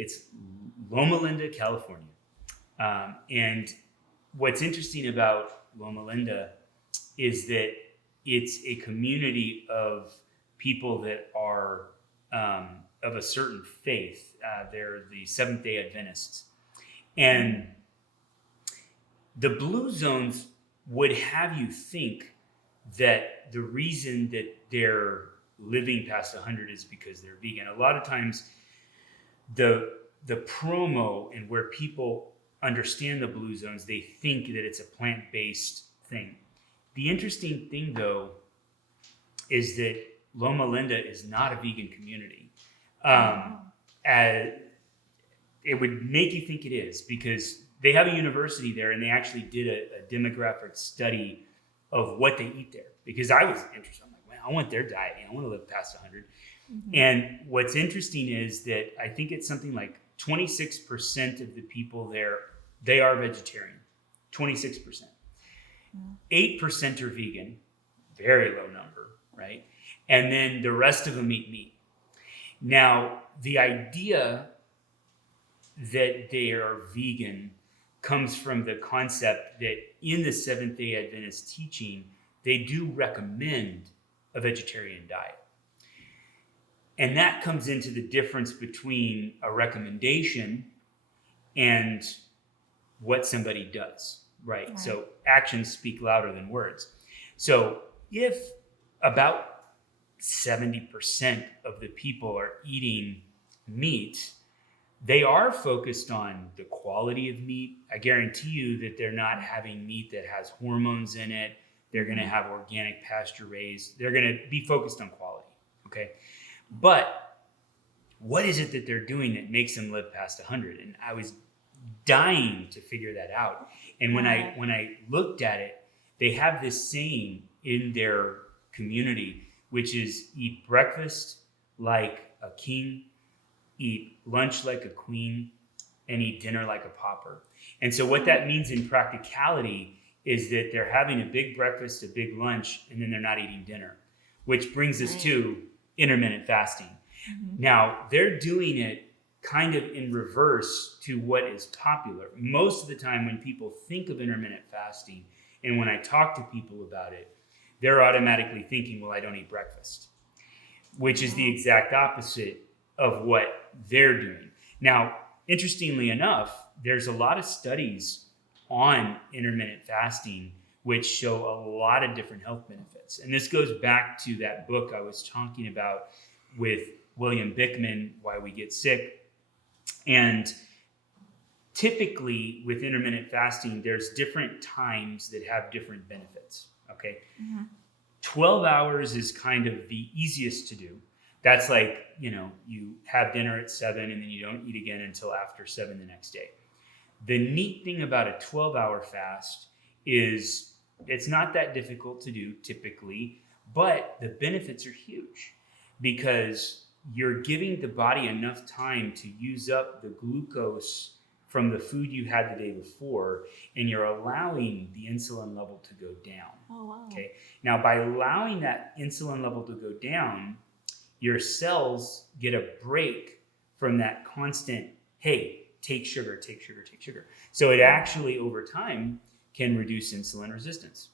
It's Loma Linda, California. And what's interesting about Loma Linda is that it's a community of people that are of a certain faith. They're the Seventh-day Adventists. And the blue zones would have you think that the reason that they're living past 100 is because they're vegan. A lot of times the promo and where people understand the blue zones, they think that it's a plant-based thing. The interesting thing, though, is that Loma Linda is not a vegan community. It would make you think it is, because they have a university there and they actually did a demographic study of what they eat there. Because I was interested. I'm like, wow, I want their diet. I want to live past 100. Mm-hmm. And what's interesting is that I think it's something like 26% of the people there, they are vegetarian. 26%. 8% are vegan. Very low number, right? And then the rest of them eat meat. Now, the idea that they are vegan comes from the concept that in the Seventh-day Adventist teaching, they do recommend a vegetarian diet. And that comes into the difference between a recommendation and what somebody does, right? So actions speak louder than words. So if about 70% of the people are eating meat, they are focused on the quality of meat. I guarantee you that they're not having meat that has hormones in it. They're going to have organic, pasture raised. They're going to be focused on quality, okay? But what is it that they're doing that makes them live past 100? And I was dying to figure that out. And when I looked at it, they have this saying in their community, which is eat breakfast like a king, eat lunch like a queen, and eat dinner like a pauper. And so what that means in practicality is that they're having a big breakfast, a big lunch, and then they're not eating dinner, which brings us to intermittent fasting. Mm-hmm. Now, they're doing it kind of in reverse to what is popular. Most of the time when people think of intermittent fasting, and when I talk to people about it, they're automatically thinking, well, I don't eat breakfast, which is the exact opposite of what they're doing. Now, interestingly enough, there's a lot of studies on intermittent fasting which show a lot of different health benefits. And this goes back to that book I was talking about with William Bickman, Why We Get Sick. And typically with intermittent fasting, there's different times that have different benefits, okay? Mm-hmm. 12 hours is kind of the easiest to do. That's like, you have dinner at 7 and then you don't eat again until after 7 the next day. The neat thing about a 12-hour fast is it's not that difficult to do typically, but the benefits are huge because you're giving the body enough time to use up the glucose from the food you had the day before, and you're allowing the insulin level to go down. Oh, wow. Okay. Now, by allowing that insulin level to go down, your cells get a break from that constant, hey, take sugar, take sugar, take sugar. So it actually, over time, can reduce insulin resistance.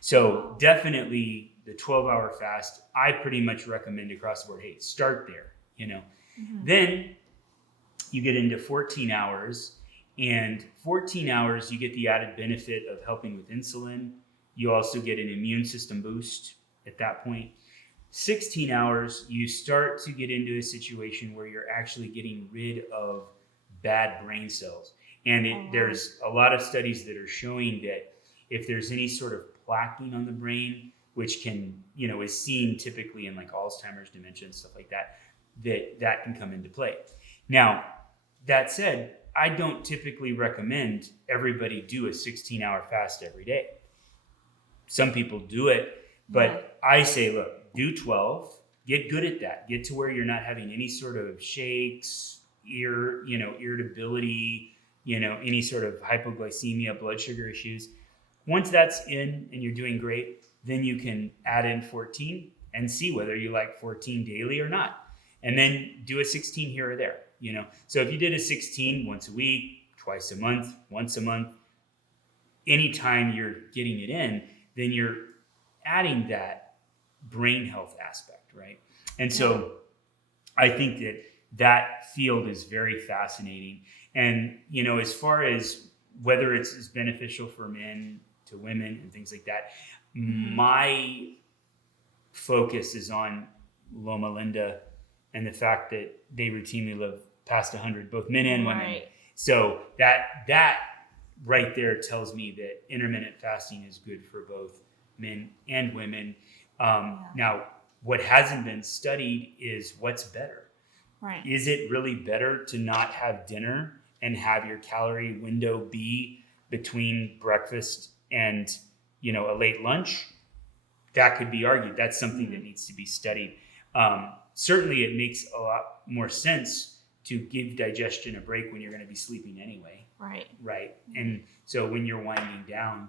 So definitely the 12-hour fast, I pretty much recommend across the board, hey, start there, Mm-hmm. Then you get into 14 hours, and 14 hours, you get the added benefit of helping with insulin. You also get an immune system boost at that point. 16 hours, you start to get into a situation where you're actually getting rid of bad brain cells. And there's a lot of studies that are showing that if there's any sort of plaquing on the brain, which can, is seen typically in like Alzheimer's, dementia, and stuff like that, that can come into play. Now, that said, I don't typically recommend everybody do a 16-hour fast every day. Some people do it, but I say, look, do 12, get good at that. Get to where you're not having any sort of shakes, irritability, any sort of hypoglycemia, blood sugar issues. Once that's in and you're doing great, then you can add in 14 and see whether you like 14 daily or not. And then do a 16 here or there. So if you did a 16 once a week, twice a month, once a month, anytime you're getting it in, then you're adding that brain health aspect, right? And so I think that field is very fascinating. And, as far as whether it's as beneficial for men to women and things like that, my focus is on Loma Linda and the fact that they routinely live past 100, both men and women. Right. So that right there tells me that intermittent fasting is good for both men and women. Now, what hasn't been studied is what's better. Right. Is it really better to not have dinner and have your calorie window be between breakfast and, a late lunch? That could be argued. That's something that needs to be studied. Certainly, it makes a lot more sense to give digestion a break when you're going to be sleeping anyway. Right. And so when you're winding down,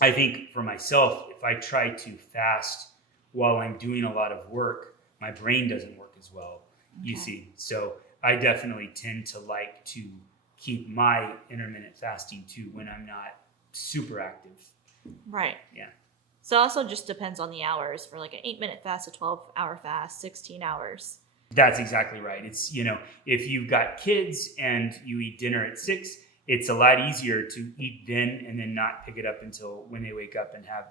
I think for myself, if I try to fast while I'm doing a lot of work, my brain doesn't work as well, you see. So I definitely tend to like to keep my intermittent fasting too when I'm not super active. Right. Yeah. So it also just depends on the hours for like an 8-minute fast, a 12-hour fast, 16 hours. That's exactly right. It's, if you've got kids and you eat dinner at 6, it's a lot easier to eat then and then not pick it up until when they wake up and have,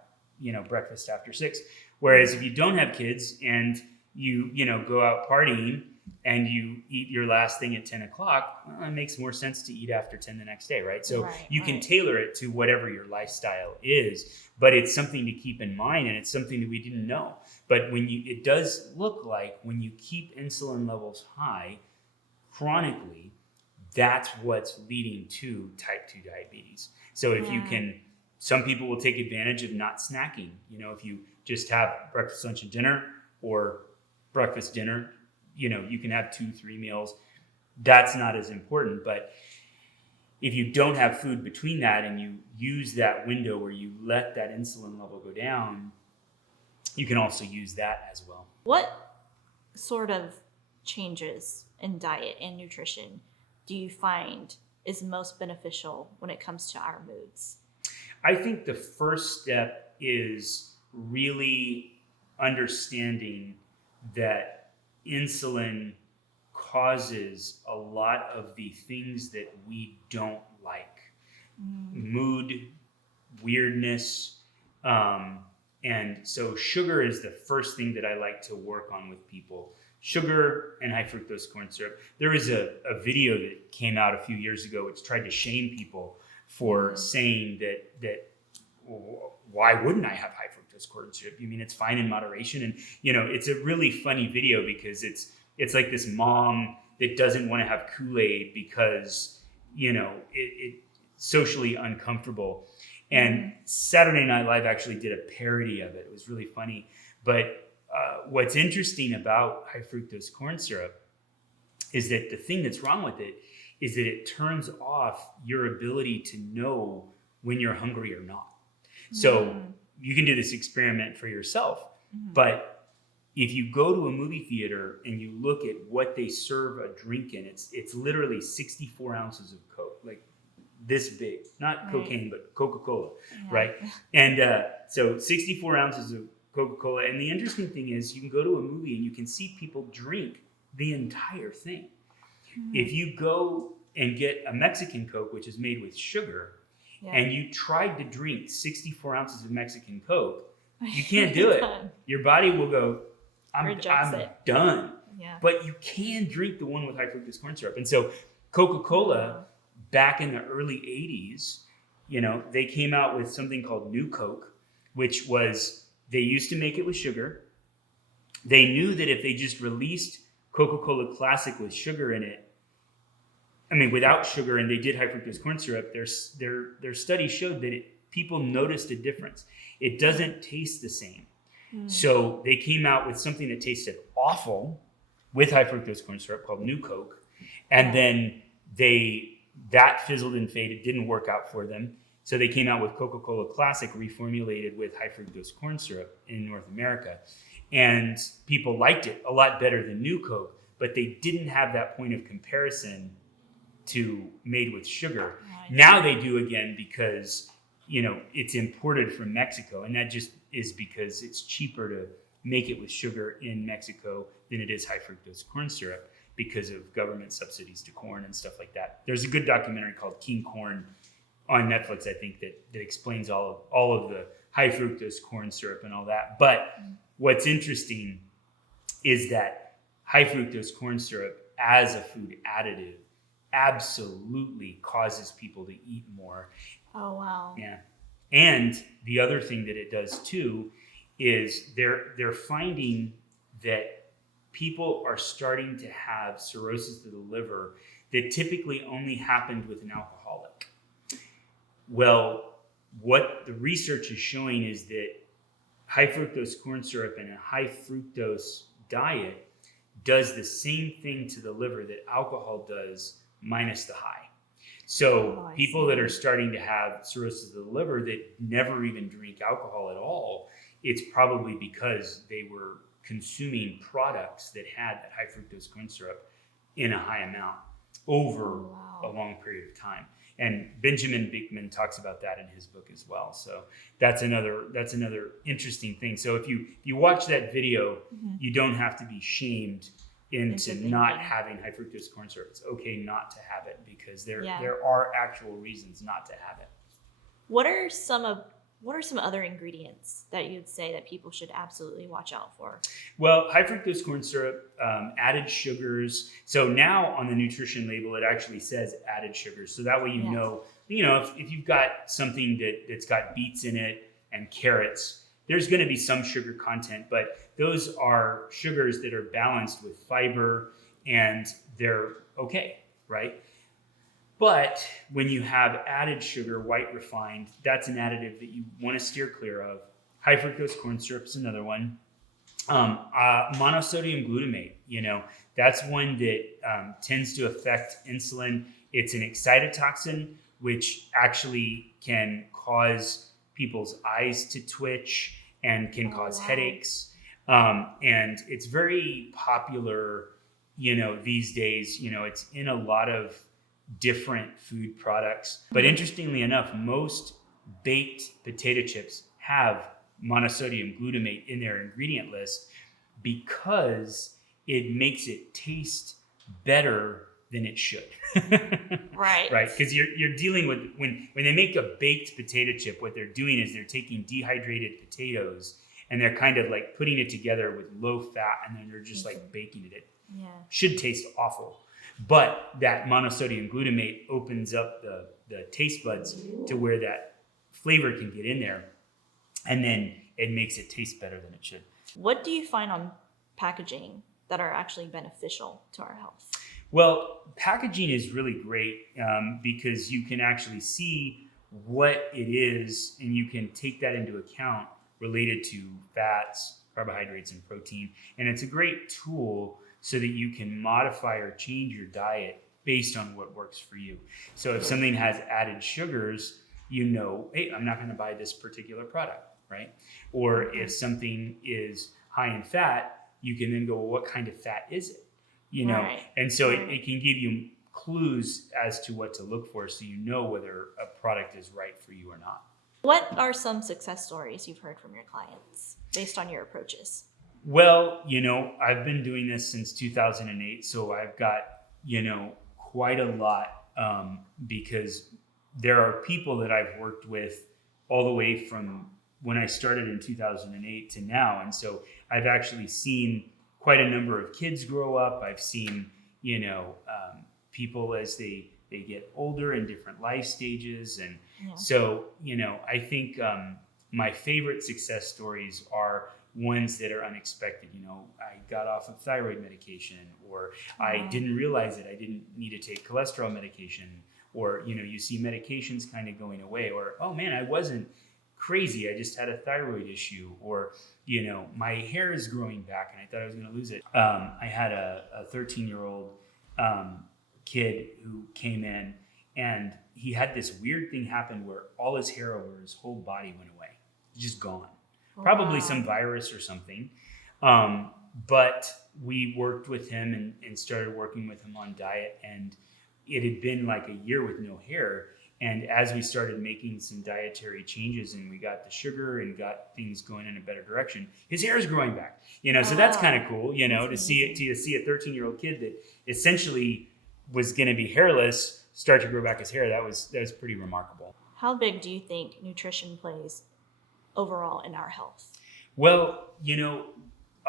breakfast after 6. Whereas if you don't have kids and you, go out partying and you eat your last thing at 10 o'clock, well, it makes more sense to eat after 10 the next day, right? So you can tailor it to whatever your lifestyle is, but it's something to keep in mind, and it's something that we didn't know. But it does look like when you keep insulin levels high chronically, that's what's leading to type 2 diabetes. So if you can, some people will take advantage of not snacking. If you just have breakfast, lunch, and dinner, or breakfast, dinner, you can have 2-3 meals. That's not as important. But if you don't have food between that and you use that window where you let that insulin level go down, you can also use that as well. What sort of changes in diet and nutrition do you find is most beneficial when it comes to our moods? I think the first step is really understanding that insulin causes a lot of the things that we don't like. Mood, weirdness, and so sugar is the first thing that I like to work on with people. Sugar and high fructose corn syrup. There was a video that came out a few years ago which tried to shame people for saying that why wouldn't I have high fructose corn syrup? You mean it's fine in moderation? And it's a really funny video because it's like this mom that doesn't want to have Kool-Aid because it's socially uncomfortable. And Saturday Night Live actually did a parody of it. It was really funny. But what's interesting about high fructose corn syrup is that the thing that's wrong with it is that it turns off your ability to know when you're hungry or not. So you can do this experiment for yourself, but if you go to a movie theater and you look at what they serve a drink in, it's literally 64 ounces of Coke, like this big, not cocaine, but Coca-Cola, right? And so 64 ounces of Coca-Cola. And the interesting thing is you can go to a movie and you can see people drink the entire thing. If you go and get a Mexican Coke, which is made with sugar, and you tried to drink 64 ounces of Mexican Coke, you can't do it. Your body will go, I'm done. But you can drink the one with high fructose corn syrup. And so Coca-Cola, back in the early 80s, they came out with something called New Coke, which was, they used to make it with sugar. They knew that if they just released Coca-Cola Classic with sugar in it, without sugar, and they did high fructose corn syrup, their study showed that people noticed a difference. It doesn't taste the same. So they came out with something that tasted awful with high fructose corn syrup called New Coke. And then that fizzled and faded, didn't work out for them. So they came out with Coca-Cola Classic reformulated with high fructose corn syrup in North America. And people liked it a lot better than New Coke. but they didn't have that point of comparison to made with sugar. Right. Now they do again because, it's imported from Mexico, and that just is because it's cheaper to make it with sugar in Mexico than it is high fructose corn syrup because of government subsidies to corn and stuff like that. There's a good documentary called King Corn on Netflix, I think, that explains all of the high fructose corn syrup and all that. But what's interesting is that high fructose corn syrup as a food additive absolutely causes people to eat more. Oh, wow. Yeah. And the other thing that it does too is they're finding that people are starting to have cirrhosis of the liver that typically only happened with an alcoholic. Well, what the research is showing is that high fructose corn syrup and a high fructose diet does the same thing to the liver that alcohol does minus the high. So people that are starting to have cirrhosis of the liver that never even drink alcohol at all, it's probably because they were consuming products that had that high fructose corn syrup in a high amount over a long period of time. And Benjamin Beekman talks about that in his book as well. So that's another interesting thing. So if you watch that video, you don't have to be shamed into not having high fructose corn syrup. It's okay not to have it because there are actual reasons not to have it. What are some other ingredients that you'd say that people should absolutely watch out for? Well, high fructose corn syrup, added sugars. So now on the nutrition label, it actually says added sugars. So that way you know, if you've got something that's got beets in it and carrots, there's going to be some sugar content, but those are sugars that are balanced with fiber and they're okay, right? But when you have added sugar, white refined, that's an additive that you want to steer clear of. High fructose corn syrup is another one. Monosodium glutamate, that's one that tends to affect insulin. It's an excitotoxin, which actually can cause people's eyes to twitch and can cause headaches. And it's very popular, these days. It's in a lot of different food products. But interestingly enough, most baked potato chips have monosodium glutamate in their ingredient list because it makes it taste better than it should. Right. Right. Because you're dealing with when they make a baked potato chip, what they're doing is they're taking dehydrated potatoes and they're kind of like putting it together with low fat and then they're just like baking it. It should taste awful. But that monosodium glutamate opens up the taste buds to where that flavor can get in there. And then it makes it taste better than it should. What do you find on packaging that are actually beneficial to our health? Well, packaging is really great because you can actually see what it is and you can take that into account related to fats, carbohydrates, and protein. And it's a great tool so that you can modify or change your diet based on what works for you. So if something has added sugars, hey, I'm not going to buy this particular product, right? Or if something is high in fat, you can then go, well, what kind of fat is it? Right. And so it can give you clues as to what to look for so you know whether a product is right for you or not. What are some success stories you've heard from your clients based on your approaches? Well, I've been doing this since 2008, so I've got, quite a lot because there are people that I've worked with all the way from when I started in 2008 to now. And so I've actually seen quite a number of kids grow up. I've seen, people as they get older in different life stages. And so, I think my favorite success stories are ones that are unexpected. I got off of thyroid medication, or I didn't realize it. I didn't need to take cholesterol medication, or, you see medications kind of going away, or, oh man, I wasn't crazy. I just had a thyroid issue, or, my hair is growing back and I thought I was going to lose it. I had a 13-year-old kid who came in and he had this weird thing happen where all his hair over his whole body went away. It's just gone. Probably some virus or something. But we worked with him and started working with him on diet, and it had been like a year with no hair. And as we started making some dietary changes and we got the sugar and got things going in a better direction, his hair is growing back. So that's kind of cool, to see it, to see a 13-year-old kid that essentially was going to be hairless start to grow back his hair. That was pretty remarkable. How big do you think nutrition plays overall in our health? Well,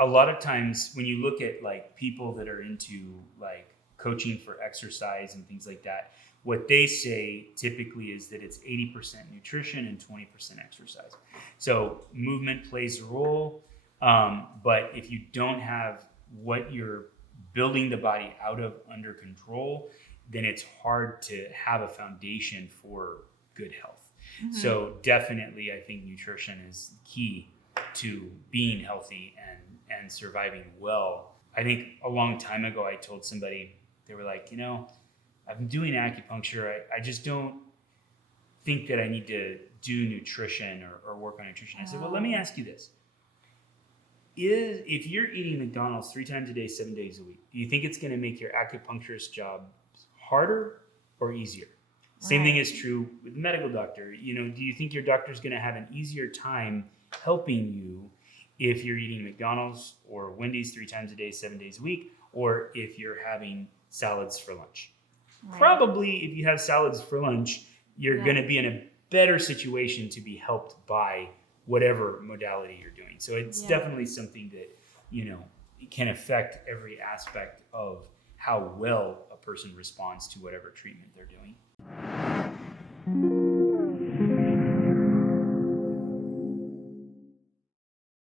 a lot of times when you look at like people that are into like coaching for exercise and things like that, what they say typically is that it's 80% nutrition and 20% exercise. So movement plays a role, but if you don't have what you're building the body out of under control, then it's hard to have a foundation for good health. Mm-hmm. So definitely, I think nutrition is key to being healthy and surviving well. I think a long time ago, I told somebody, they were like, I've been doing acupuncture. I just don't think that I need to do nutrition or work on nutrition. I said, well, let me ask you this. If you're eating McDonald's 3 times a day, 7 days a week, do you think it's going to make your acupuncturist job harder or easier? Same thing is true with the medical doctor. Do you think your doctor's going to have an easier time helping you if you're eating McDonald's or Wendy's 3 times a day, 7 days a week, or if you're having salads for lunch? Right. Probably if you have salads for lunch, you're going to be in a better situation to be helped by whatever modality you're doing. So it's definitely something that, can affect every aspect of how well a person responds to whatever treatment they're doing.